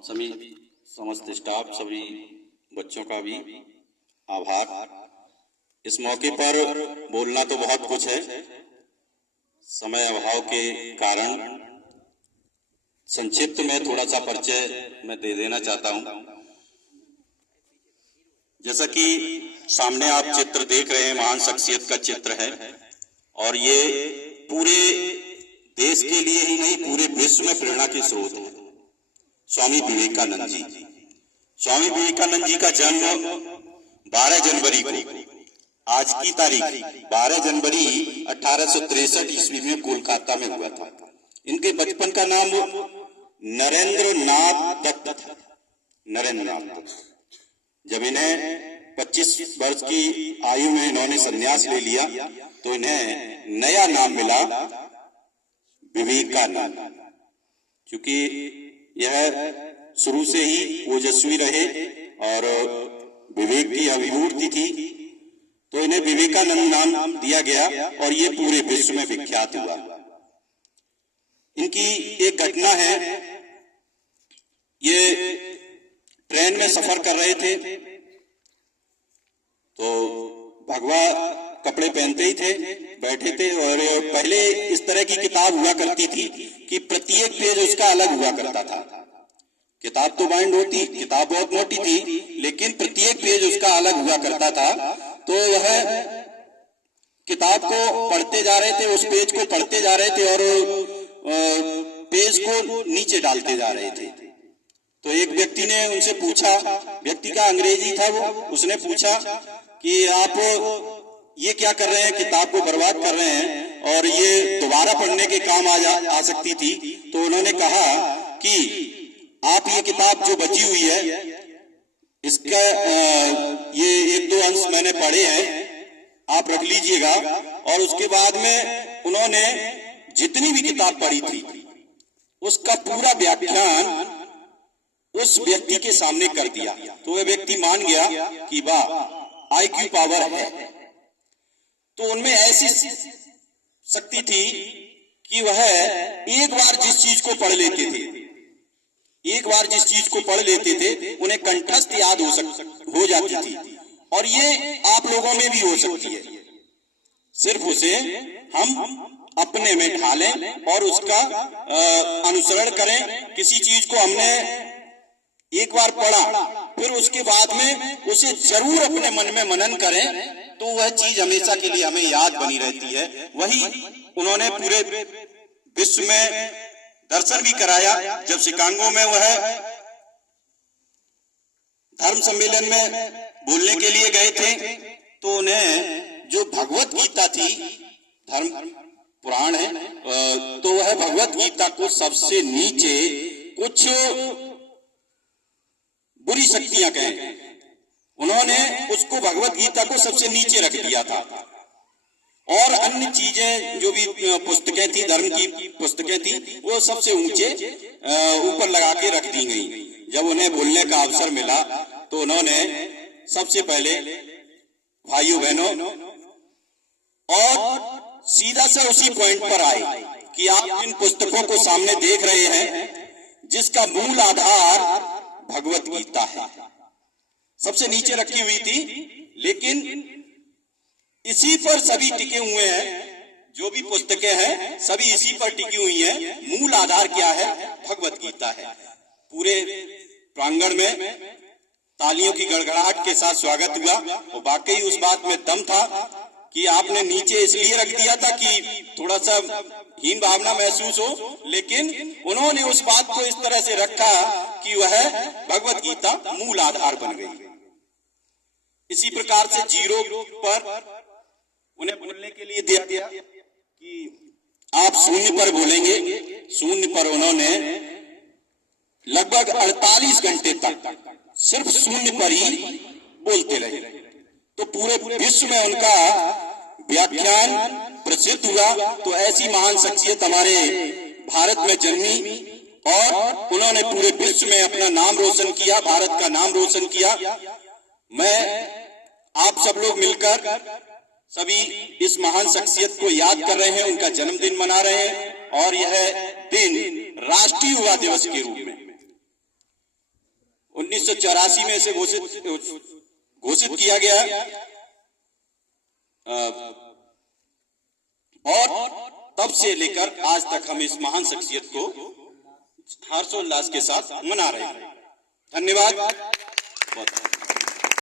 सभी समस्त स्टाफ, सभी बच्चों का भी आभार। इस मौके पर बोलना तो बहुत कुछ है, समय अभाव के कारण संक्षिप्त में थोड़ा सा परिचय मैं दे देना चाहता हूं। जैसा कि सामने आप चित्र देख रहे हैं, महान शख्सियत का चित्र है और ये पूरे देश के लिए ही नहीं, पूरे विश्व में प्रेरणा के स्रोत है। स्वामी विवेकानंद जी। स्वामी विवेकानंद जी का जन्म 12 जनवरी को, आज की तारीख 12 जनवरी 1863 ईस्वी में कोलकाता में हुआ था। इनके बचपन का नाम नरेंद्र नाथ दत्त था। नरेंद्र नाथ दत्त। जब इन्हें 25 वर्ष की आयु में इन्होंने संन्यास ले लिया तो इन्हें नया नाम मिला विवेकानंद, क्योंकि यह शुरू से ही ओजस्वी रहे और विवेक की अभिव्यक्ति थी, तो इन्हें विवेकानंद नाम दिया गया और ये पूरे विश्व में विख्यात हुआ। इनकी एक घटना है, ये ट्रेन में सफर कर रहे थे तो भगवा कपड़े पहनते ही थे, बैठे थे और पहले इस तरह की किताब हुआ करती थी कि प्रत्येक पेज उसका अलग हुआ करता था। किताब तो बाइंड होती, किताब बहुत मोटी थी, लेकिन प्रत्येक पेज उसका अलग हुआ करता था। तो वह किताब को पढ़ते जा रहे थे, उस पेज को पढ़ते जा रहे थे और पेज को नीचे डालते जा रहे थे। तो एक व्यक्ति ने उनसे पूछा, व्यक्ति का अंग्रेजी था वो, उसने पूछा कि आप ये क्या कर रहे हैं, किताब को बर्बाद कर रहे हैं और ये दोबारा पढ़ने के काम आ सकती थी। तो उन्होंने कहा कि आप ये किताब जो बची हुई है, इसका ये 1-2 अंश मैंने पढ़े हैं, आप रख लीजिएगा। और उसके बाद में उन्होंने जितनी भी किताब पढ़ी थी उसका पूरा व्याख्यान उस व्यक्ति के सामने कर दिया। तो वह व्यक्ति मान गया कि वाह, IQ पावर है। तो उनमें ऐसी शक्ति थी कि वह एक बार जिस चीज को पढ़ लेते थे, एक बार जिस चीज को पढ़ लेते थे, उन्हें कंठस्थ याद हो जाती थी। और ये आप लोगों में भी हो सकती है, सिर्फ उसे हम अपने में ढालें और उसका अनुसरण करें। किसी चीज को हमने एक बार पढ़ा, फिर उसके बाद में उसे जरूर अपने मन में मनन करें, तो वह चीज हमेशा के लिए हमें याद बनी रहती है। वही उन्होंने पूरे विश्व में दर्शन भी कराया। जब शिकागो में वह धर्म सम्मेलन में बोलने के लिए गए थे, तो उन्हें जो भगवत गीता थी, धर्म पुराण है, तो वह भगवत गीता को सबसे नीचे, कुछ बुरी शक्तियां कहें, उन्होंने उसको भगवत गीता को सबसे नीचे रख दिया था और अन्य चीजें जो भी पुस्तकें थी, धर्म की पुस्तकें थी, वो सबसे ऊंचे ऊपर लगा के रख दी गई। जब उन्हें बोलने का अवसर मिला तो उन्होंने सबसे पहले भाइयों बहनों और सीधा से उसी पॉइंट पर आए कि आप इन पुस्तकों को सामने देख रहे हैं जिसका मूल आधार भगवत गीता है, सबसे नीचे रखी हुई थी, लेकिन इसी पर सभी टिके हुए हैं। जो भी पुस्तकें हैं सभी इसी पर टिकी हुई हैं। मूल आधार क्या है? भगवत गीता है। पूरे प्रांगण में तालियों की गड़गड़ाहट के साथ स्वागत हुआ और वाकई उस बात में दम था कि आपने नीचे इसलिए रख दिया था कि थोड़ा सा हीन भावना महसूस हो, लेकिन उन्होंने उस बात को इस तरह से रखा कि वह भगवत गीता मूल आधार बन गई। इसी प्रकार से जीरो पर उन्हें बोलने के लिए दिया गया कि आप शून्य पर बोलेंगे। शून्य पर उन्होंने लगभग 48 घंटे तक सिर्फ शून्य पर ही बोलते रहे। तो पूरे विश्व में उनका व्याख्यान प्रसिद्ध हुआ। तो ऐसी महान शख्सियत हमारे भारत में जन्मी और उन्होंने पूरे विश्व में अपना नाम रोशन किया, भारत का नाम रोशन किया। मैं आप सब लोग मिलकर सभी इस महान शख्सियत को याद कर रहे हैं, उनका जन्मदिन मना रहे हैं और यह दिन राष्ट्रीय युवा दिवस के रूप में 1984 में इसे घोषित किया गया और तब से लेकर आज तक हम इस महान शख्सियत को हर्षोल्लास के साथ मना रहे हैं। धन्यवाद।